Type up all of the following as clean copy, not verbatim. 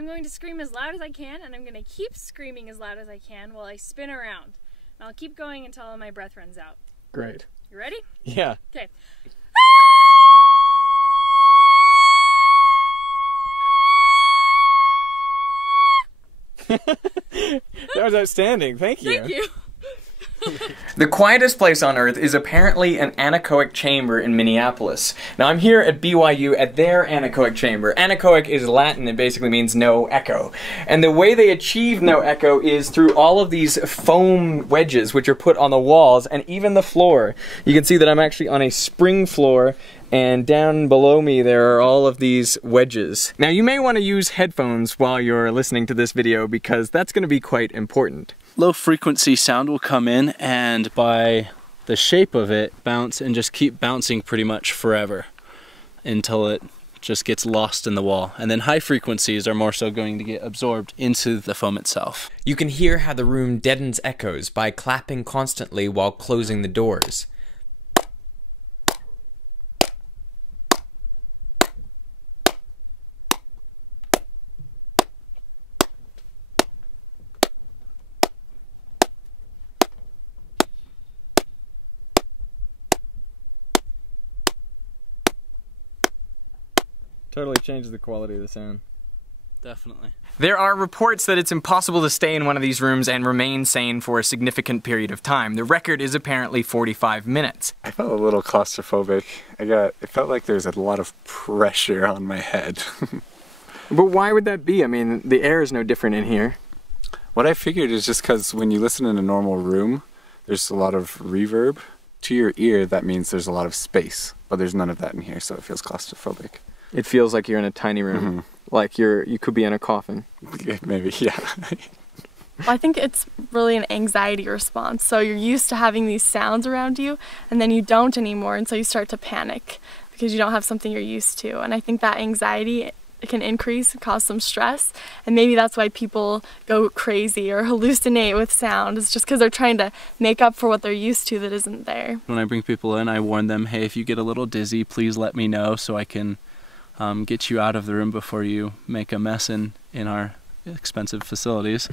I'm going to scream as loud as I can, and I'm going to keep screaming as loud as I can while I spin around. And I'll keep going until my breath runs out. Great. You ready? Yeah. Okay. That was outstanding. Thank you. Thank you. The quietest place on Earth is apparently an anechoic chamber in Minneapolis. Now I'm here at BYU at their anechoic chamber. Anechoic is Latin, it basically means no echo. And the way they achieve no echo is through all of these foam wedges which are put on the walls and even the floor. You can see that I'm actually on a spring floor, and down below me there are all of these wedges. Now you may want to use headphones while you're listening to this video because that's going to be quite important. Low frequency sound will come in and by the shape of it bounce and just keep bouncing pretty much forever until it just gets lost in the wall. And then high frequencies are more so going to get absorbed into the foam itself. You can hear how the room deadens echoes by clapping constantly while closing the doors. Totally changes the quality of the sound. Definitely. There are reports that it's impossible to stay in one of these rooms and remain sane for a significant period of time. The record is apparently 45 minutes. I felt a little claustrophobic. It felt like there's a lot of pressure on my head. But why would that be? I mean, the air is no different in here. What I figured is just because when you listen in a normal room, there's a lot of reverb. To your ear, that means there's a lot of space, but there's none of that in here, so it feels claustrophobic. It feels like you're in a tiny room, like you could be in a coffin. Maybe, yeah. I think it's really an anxiety response. So you're used to having these sounds around you, and then you don't anymore, and so you start to panic because you don't have something you're used to. And I think that anxiety can increase and cause some stress, and maybe that's why people go crazy or hallucinate with sound. It's just because they're trying to make up for what they're used to that isn't there. When I bring people in, I warn them, hey, if you get a little dizzy, please let me know so I can get you out of the room before you make a mess in our expensive facilities.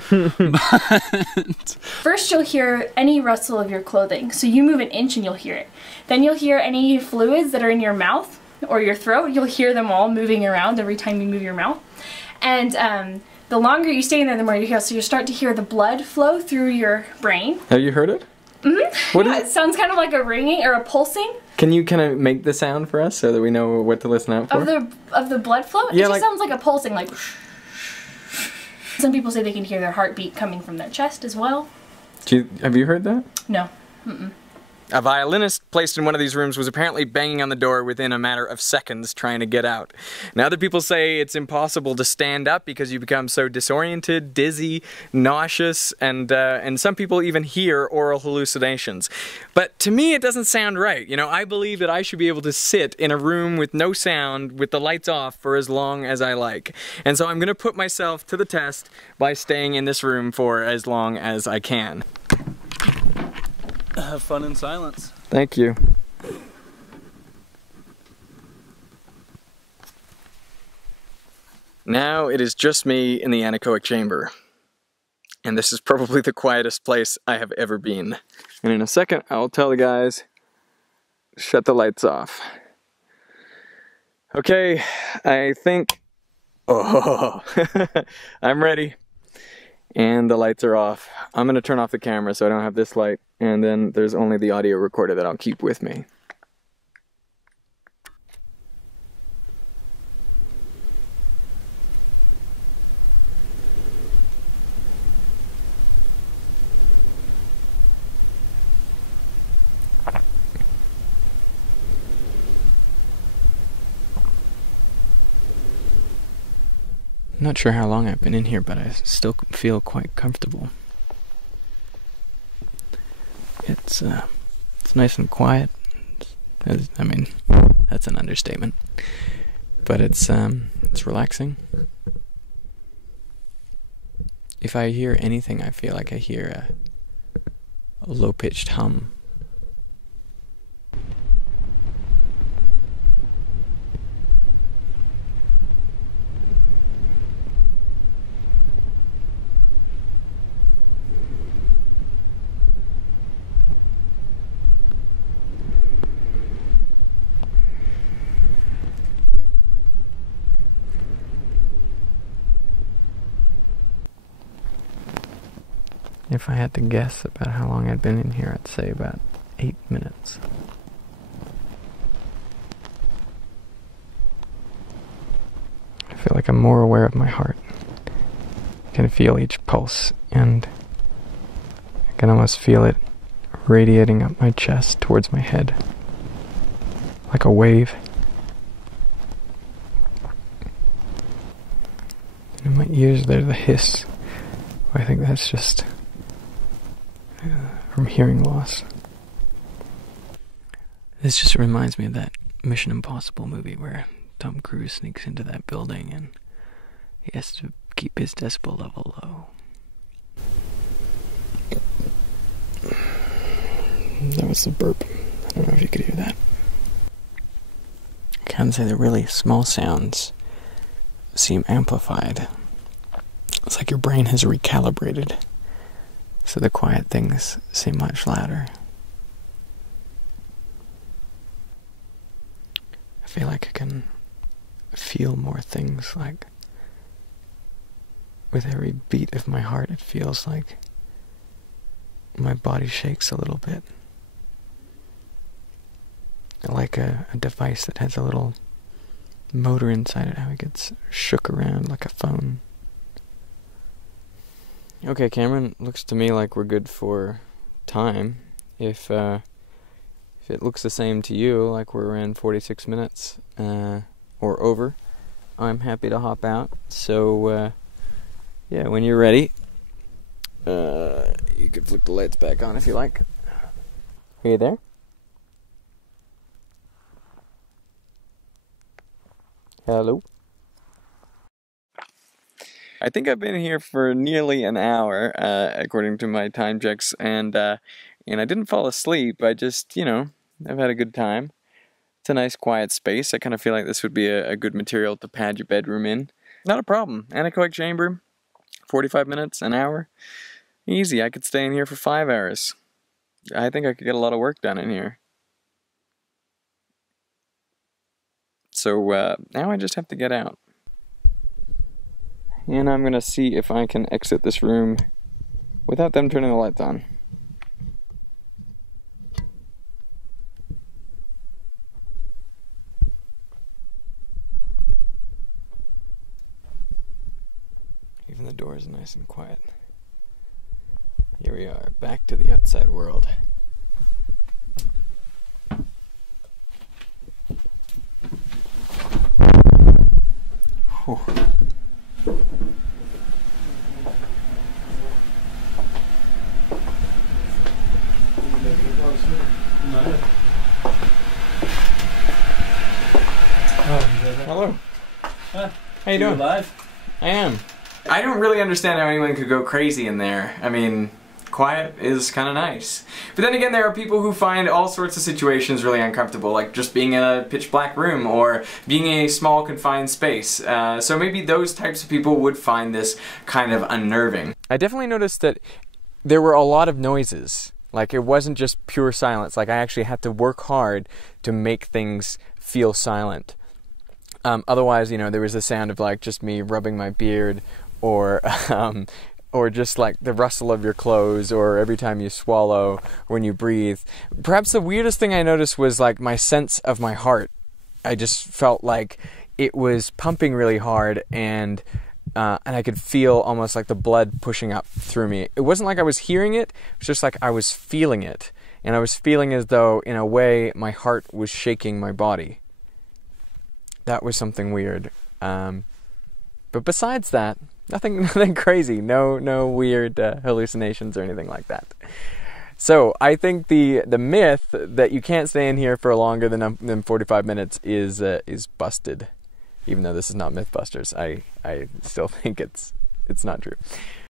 First you'll hear any rustle of your clothing. So you move an inch and you'll hear it. Then you'll hear any fluids that are in your mouth or your throat. You'll hear them all moving around every time you move your mouth. And the longer you stay in there, the more you hear. So you start to hear the blood flow through your brain. Have you heard it? Mm-hmm. Yeah, it sounds kind of like a ringing or a pulsing. Can you kind of make the sound for us so that we know what to listen out for? Of the blood flow? Yeah, it just sounds like a pulsing, like... Some people say they can hear their heartbeat coming from their chest as well. Have you heard that? No. Mm-mm. A violinist placed in one of these rooms was apparently banging on the door within a matter of seconds trying to get out. Now other people say it's impossible to stand up because you become so disoriented, dizzy, nauseous, and some people even hear oral hallucinations. But to me it doesn't sound right. You know, I believe that I should be able to sit in a room with no sound, with the lights off for as long as I like. And so I'm going to put myself to the test by staying in this room for as long as I can. Have fun in silence. Thank you. Now it is just me in the anechoic chamber. And this is probably the quietest place I have ever been. And in a second, I'll tell the guys, shut the lights off. Okay, I think... Oh, I'm ready. And the lights are off. I'm gonna turn off the camera so I don't have this light, and then there's only the audio recorder that I'll keep with me. I'm not sure how long I've been in here, but I still feel quite comfortable. It's nice and quiet. I mean, that's an understatement. But it's relaxing. If I hear anything, I feel like I hear a low-pitched hum. If I had to guess about how long I'd been in here, I'd say about 8 minutes. I feel like I'm more aware of my heart. I can feel each pulse, and I can almost feel it radiating up my chest towards my head, like a wave. And in my ears there's the hiss. I think that's just from hearing loss. This just reminds me of that Mission Impossible movie where Tom Cruise sneaks into that building and he has to keep his decibel level low. That was the burp. I don't know if you could hear that. I can say the really small sounds seem amplified. It's like your brain has recalibrated, so the quiet things seem much louder. I feel like I can feel more things, like with every beat of my heart it feels like my body shakes a little bit. Like a device that has a little motor inside it, how it gets shook around like a phone. Okay, Cameron, looks to me like we're good for time. If it looks the same to you, like we're around 46 minutes or over, I'm happy to hop out. So, yeah, when you're ready, you can flick the lights back on if you like. Are you there? Hello? I think I've been here for nearly an hour, according to my time checks, and I didn't fall asleep. I just, I've had a good time. It's a nice quiet space. I kind of feel like this would be a good material to pad your bedroom in. Not a problem. Anechoic chamber, 45 minutes, an hour. Easy. I could stay in here for 5 hours. I think I could get a lot of work done in here. So now I just have to get out. And I'm gonna see if I can exit this room without them turning the lights on. Even the door is nice and quiet. Here we are, back to the outside world. Whew. Hello. How you doing? Live? I am. I don't really understand how anyone could go crazy in there. I mean, quiet is kind of nice. But then again, there are people who find all sorts of situations really uncomfortable, like just being in a pitch black room or being in a small confined space. So maybe those types of people would find this kind of unnerving. I definitely noticed that there were a lot of noises. Like, it wasn't just pure silence. Like, I actually had to work hard to make things feel silent. Otherwise, there was the sound of like just me rubbing my beard, or just like the rustle of your clothes, or every time you swallow, or when you breathe. Perhaps the weirdest thing I noticed was like my sense of my heart. I just felt like it was pumping really hard, and I could feel almost like the blood pushing up through me. It wasn't like I was hearing it, it was just like I was feeling it. And I was feeling as though, in a way, my heart was shaking my body. That was something weird. But besides that, nothing crazy. No weird hallucinations or anything like that. So I think the myth that you can't stay in here for longer than 45 minutes is busted. Even though this is not Mythbusters, I still think it's not true.